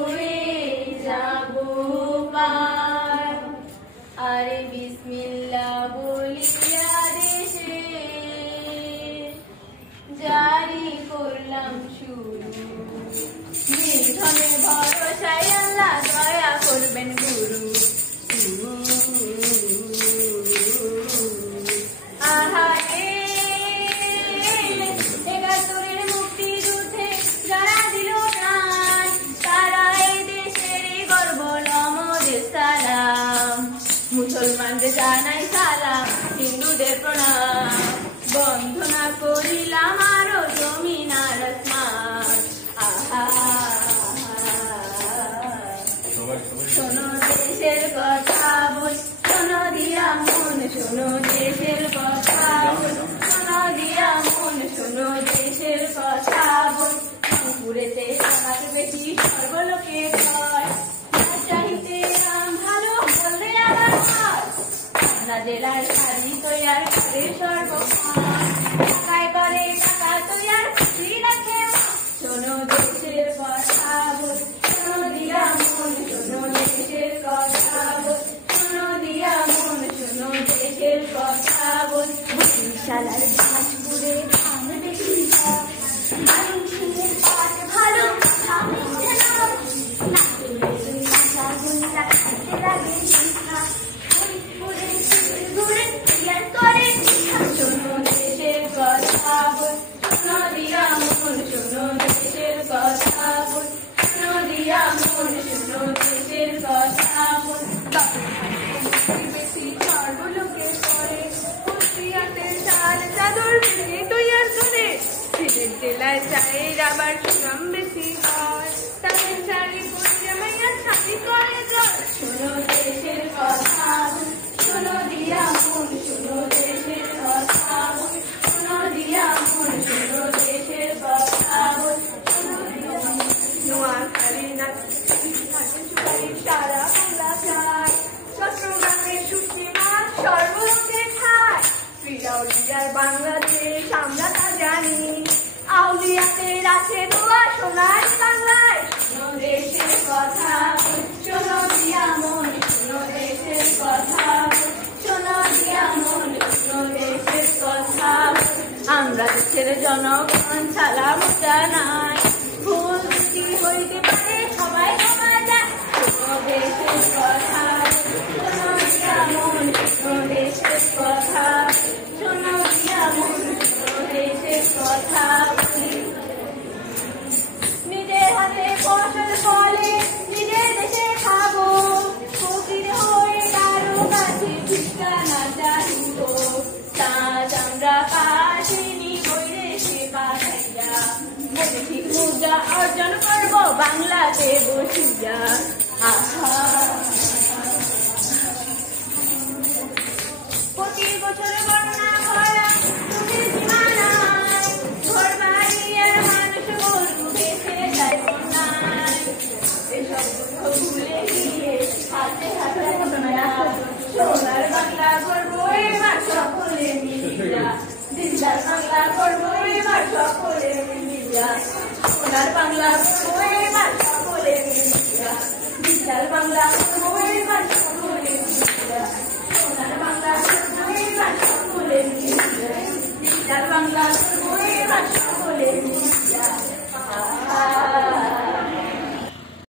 হয়ে যাব পার। আরে বিসমিল্লাহ বলিয়া দেশে জারি করলাম শুরু। নির্ধনের ভরসায় আল্লাহ দয়া করবেন গুরু। আহারে একাত্তরের মুক্তিযুদ্ধে যারা দিল প্রাণ, তারা এই দেশের গর্ব, লমদের সালাম। মুসলমানদের জানাই সালাম, হিন্দুদের প্রণাম। বন্ধনা করিলাম আরো জমিন আর আসমান। আহা শোনো দেশের কথা বল, শোনো দিয়া মন, শোনো দেশের কথা বল, শোনো দিয়া মন, শোনো দেশের কথা বল। পুরেতে আমাকে বেশি সর্বলোকে কয়, চাহিতে ভালো বললে আবার হয়। না জেলার শাড়ি তৈয়ার করে সর্বক্ষণ, টাকায় করে টাকা তৈয়ার খুশি রাখে। শোনো দেশের কথা বল, শোনো দিয়া মন, শোনো দেশের কথা বল, শোনো দিয়া মন, শোনো দেশের কথা বল। শালার ঘাস পুড়ে ধান বেশি হয়, দারুণ সিংহের পাট ভালো কথা মিথ্যে নয়। না তুলে তুই আশা গুন্ডা খাইতে লাগে শিক্ষা, ফরিদপুরে ঘুরে তৈয়ার করে শিক্ষা। শোনো দেশের কথা বল, শোনো দিয়া মন, শোনো দেশের কথা বল, শোনো দিয়া মন, শোনো দেশের কথা বল। বেশি সর্বলোকে করে, কুষ্টিয়াতে চাল চাদর বেশি তৈয়ার করে। সিলেট জেলায় চায়ের আবার সুনাম বেশি হয়, তাদের শাড়ি পরে মাইয়া শাড়ি করে জয়। শোনো দেশের কথা বল, শোনো দিয়া মন, শোনো দেশের কথা বল, শোনো দিয়া মন, শোনো দেশের কথা বল। নোয়াখালী না সারা বাংলা চায়, চট্টগ্রামের শুটকি মাছ সর্বলোকে খায়। ফিরাউলিয়ার বাংলাদেশ আমরা তা জানি, আউলিয়াদের আছে দোয়া সোনার বাংলায়। শোনো দেশের কথা বল, শোনো দিয়া মন, শোনো দেশের কথা বল, শোনো দিয়া মন, শোনো দেশের কথা বল। আমরা দেশের জনগণ সালাম জানাই, ভুল ত্রুটি হইতে পারে সবাই ক্ষমা যায়। শোনো দেশের কথা বল, শোনো দিয়া মন, শোনো দেশের কথা বল, শোনো দিয়া মন, শোনো দেশের কথা বল। নিজের হাতে ফসল ফলে নিজের দেশে খাবো, ফকির হয়ে কারো কাছে ভিক্ষা না চাহিব। তাজ আমরা পাশিনি বৈদেশে পাঠাইয়া, বৈদেশিক মুদ্রা অর্জন করব বাংলাতে বসিয়া। আহা প্রতি বছর বর্ণনা করা সুখের সীমানায়, ঘর বাড়ি আর মানুষ গরু বেঁচে যায় বন্যায়। এসব দুঃখ ভুলে গিয়ে হাতে হাতে সোনার বাংলা করবো এবার সকলে মিলিয়া, দিনদার বাংলা করবো এবার সকলে মিলিয়া। সোনার বাংলা